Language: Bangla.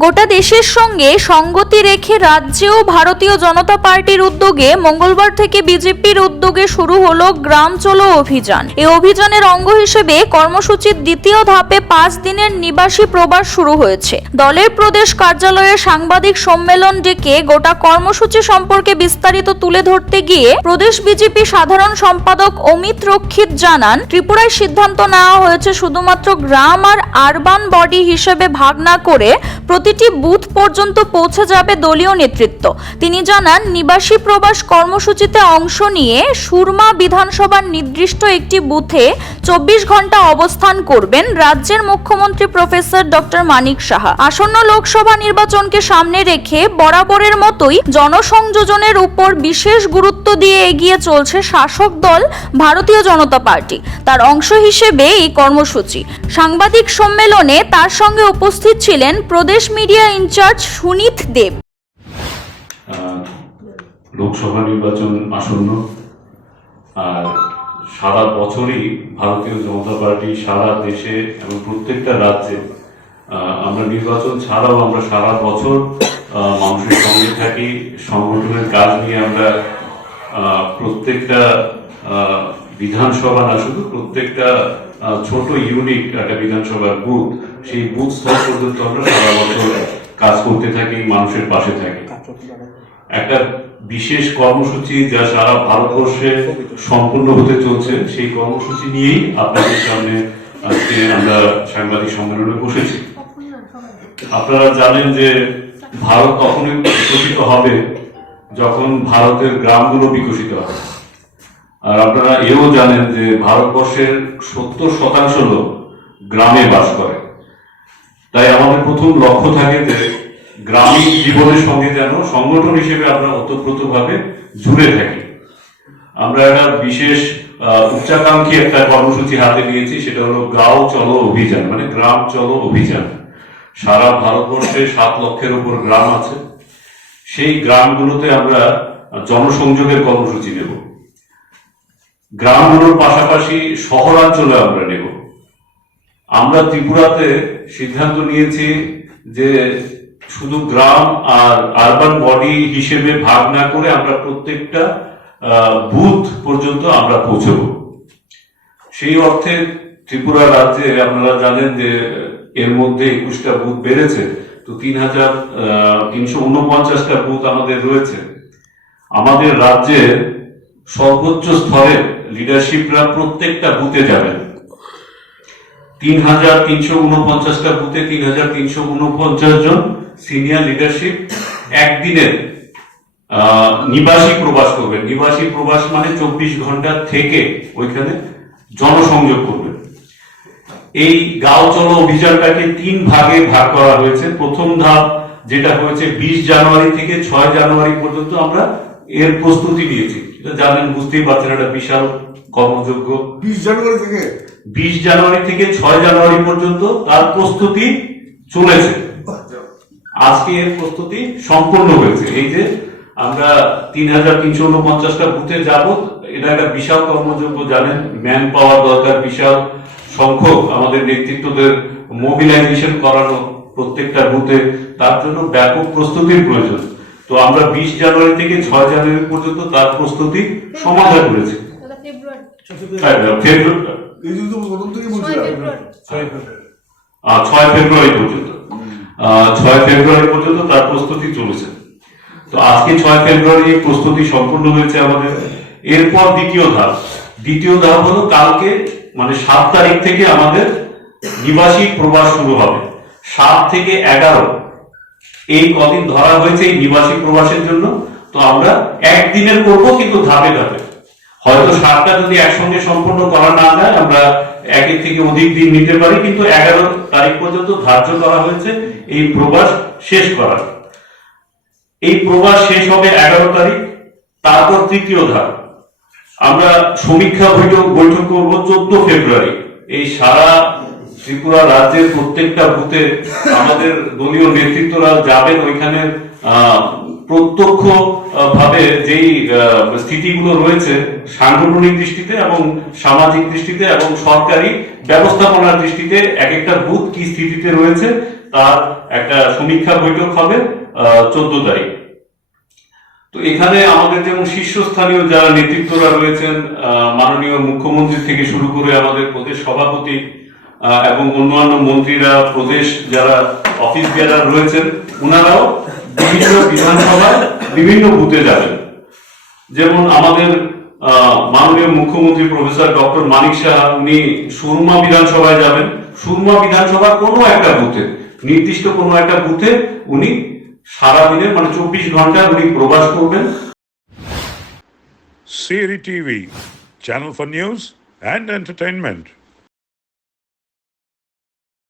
গোটা দেশের সঙ্গে সঙ্গতি রেখে রাজ্যেও ভারতীয় জনতা পার্টির উদ্যোগে মঙ্গলবার থেকে বিজেপির উদ্যোগে শুরু হলো গ্রাম চলো অভিযান। এই অভিযানের অঙ্গ হিসেবে কর্মসূচির দ্বিতীয় ধাপে 5 দিনের নিবাসী প্রবাস শুরু হয়েছে। দলের প্রদেশ কার্যালয়ে সাংবাদিক সম্মেলন ডেকে গোটা কর্মসূচি সম্পর্কে বিস্তারিত তুলে ধরতে গিয়ে প্রদেশ বিজেপি সাধারণ সম্পাদক অমিত রক্ষিত জানান, ত্রিপুরায় সিদ্ধান্ত নেওয়া হয়েছে শুধুমাত্র গ্রাম আর আরবান বডি হিসেবে ভাগ না করে প্রতিটি বুথ পর্যন্ত পৌঁছে যাবে দলীয় নেতৃত্ব। তিনি জানান, নিবাসী প্রবাস কর্মসূচিতে অংশ নিয়ে সুরমা বিধানসভার নির্দিষ্ট একটি বুথে 24 ঘন্টা অবস্থান করবেন রাজ্যের মুখ্যমন্ত্রী প্রফেসর ডক্টর মানিক সাহা। আসন্ন লোকসভা নির্বাচনকে সামনে রেখে বরাবরের মতোই জনসংযোজনের উপর বিশেষ গুরুত্ব দিয়ে এগিয়ে চলছে শাসক দল ভারতীয় জনতা পার্টি। তার অংশ হিসেবে এই কর্মসূচি। সাংবাদিক সম্মেলনে তার সঙ্গে উপস্থিত ছিলেন প্রদেশ মিডিয়া ইনচার্জ সুনীত দেব। লোকসভা নির্বাচন আসন্ন, আর সারা বছরই ভারতীয় জনতা পার্টি সারা দেশে এবং প্রত্যেকটা রাজ্যে আমরা নির্বাচন ছাড়াও আমরা সারা বছর মানুষের সঙ্গে থাকি। সংগঠনের কাজ নিয়ে আমরা প্রত্যেকটা বিধানসভা না শুধু প্রত্যেকটা ছোট ইউনিট একটা বিধানসভার বুথ, সেই বুথ স্তর পর্যন্ত আমরা সারা বছর কাজ করতে থাকি, মানুষের পাশে থাকি। একটা বিশেষ কর্মসূচি যা সারা ভারতবর্ষে সম্পূর্ণ হতে চলছে, সেই কর্মসূচি নিয়েই আপনাদের সামনে আজকে আমরা সাংবাদিক সম্মেলনে বসেছি। আপনারা জানেন যে ভারত তখনই বিকশিত হবে যখন ভারতের গ্রামগুলো বিকশিত হবে। আর আপনারা এও জানেন যে ভারতবর্ষের 70% লোক গ্রামে বাস করে। তাই আমাদের প্রথম লক্ষ্য থাকে যে গ্রামীণ জীবনের সঙ্গে যেন সংগঠন হিসেবে আমরা ওতপ্রোতভাবে জুড়ে থাকি। আমরা একটা বিশেষ উচ্চাকাঙ্ক্ষী একটা কর্মসূচি হাতে নিয়েছি, সেটা হলো গাঁও চলো অভিযান, মানে গ্রাম চলো অভিযান। সারা ভারতবর্ষে 7 লক্ষের উপর গ্রাম আছে। সেই গ্রামগুলোতে আমরা জনসংযোগের কর্মসূচি নেব। গ্রামগুলোর পাশাপাশি শহরাঞ্চলে আমরা নেব। আমরা ত্রিপুরাতে সিদ্ধান্ত নিয়েছি যে শুধু গ্রাম আর আরবান বডি হিসেবে ভাগ না করে আমরা প্রত্যেকটা বুথ পর্যন্ত আমরা পৌঁছব। সেই অর্থে ত্রিপুরা রাজ্যে আপনারা জানেন যে এর মধ্যে 21টা বুথ বেড়েছে, তো 3349টা বুথ আমাদের রয়েছে। আমাদের রাজ্যের সর্বোচ্চ স্তরের লিডারশিপরা প্রত্যেকটা বুথে যাবেন। 3349টা বুথে 3349 জন সিনিয়র লিডারশিপ একদিনের নিবাসী প্রবাস করবেন। নিবাসী প্রবাস মানে 24 ঘন্টা থেকে ওইখানে জনসংযোগ করবেন। এই গাঁও চলো অভিযানটাকে 3 ভাগে ভাগ করা হয়েছে। প্রথম ধাপ যেটা হয়েছে 20 জানুয়ারি থেকে 6 জানুয়ারি পর্যন্ত আমরা এর প্রস্তুতি নিয়েছি। জানেন, বুঝতেই পারছেন, একটা বিশাল কর্মযোগ্য। 20 জানুয়ারি থেকে 6 জানুয়ারি পর্যন্ত তার প্রস্তুতি চলেছে। আজকে এর প্রস্তুতি সম্পূর্ণ হয়েছে। এই যে আমরা 3349টা বুথে যাব, এটা একটা বিশাল কর্মযোগ্য। জানেন, ম্যান পাওয়ার দরকার, বিশাল সংখ্যক আমাদের নেতৃত্বদের মোবিলাইজেশন করানো প্রত্যেকটা বুথে, তার জন্য ব্যাপক প্রস্তুতির প্রয়োজন। তো আমরা 20 জানুয়ারি থেকে 6 জানুয়ারি পর্যন্ত তার প্রস্তুতি সমাধান করেছি। 6 ফেব্রুয়ারি পর্যন্ত তার প্রস্তুতি চলেছে। তো আজকে 6 ফেব্রুয়ারি প্রস্তুতি সম্পূর্ণ হয়েছে আমাদের। এরপর দ্বিতীয় ধাপ হলো কালকে, মানে 7 তারিখ থেকে আমাদের নিবাসী প্রবাস শুরু হবে। 7 থেকে 11 এই কদিন ধরা হয়েছে এই নিবাসী প্রবাসের জন্য। তো আমরা একদিনের করব, কিন্তু ধাপে ধাপে। হয়তো 7টা যদি একসঙ্গে সম্পূর্ণ করা না যায়, আমরা একের থেকে অধিক দিন নিতে পারি, কিন্তু 11 তারিখ পর্যন্ত ধার্য করা হয়েছে এই প্রবাস শেষ করার। এই প্রবাস শেষ হবে 11 তারিখ। তারপর তৃতীয় ধাপ আমরা সমীক্ষা বৈঠক করব 14 ফেব্রুয়ারি। এই সারা ত্রিপুরা রাজ্যের প্রত্যেকটা বুথে আমাদের দলীয় নেতৃত্বরা যাবেন। ওইখানে প্রত্যক্ষ ভাবে যেই স্থিতিগুলো রয়েছে সাংগঠনিক দৃষ্টিতে এবং সামাজিক দৃষ্টিতে এবং সরকারি ব্যবস্থাপনার দৃষ্টিতে, এক একটা বুথ কি স্থিতিতে রয়েছে তার একটা সমীক্ষা বৈঠক হবে 14 তারিখ। তো এখানে আমাদের যেমন শীর্ষস্থানীয় যারা নেতৃত্বরা রয়েছেন, মাননীয় মুখ্যমন্ত্রী থেকে শুরু করে আমাদের প্রদেশ সভাপতি এবং অন্যান্য মন্ত্রীরা, প্রদেশ যারা অফিস বেয়ারার রয়েছেন, ওনারাও বিভিন্ন বিধানসভায় বিভিন্ন বুথে যাবেন। যেমন আমাদের মাননীয় মুখ্যমন্ত্রী প্রফেসর ডক্টর মানিক সাহা, উনি সুরমা বিধানসভায় যাবেন। সুরমা বিধানসভার কোনো একটা বুথে, নির্দিষ্ট কোনো একটা বুথে উনি সারাদিনের মানে 24 ঘন্টা উনি প্রবাস করবেন। Siri TV, channel for news and entertainment.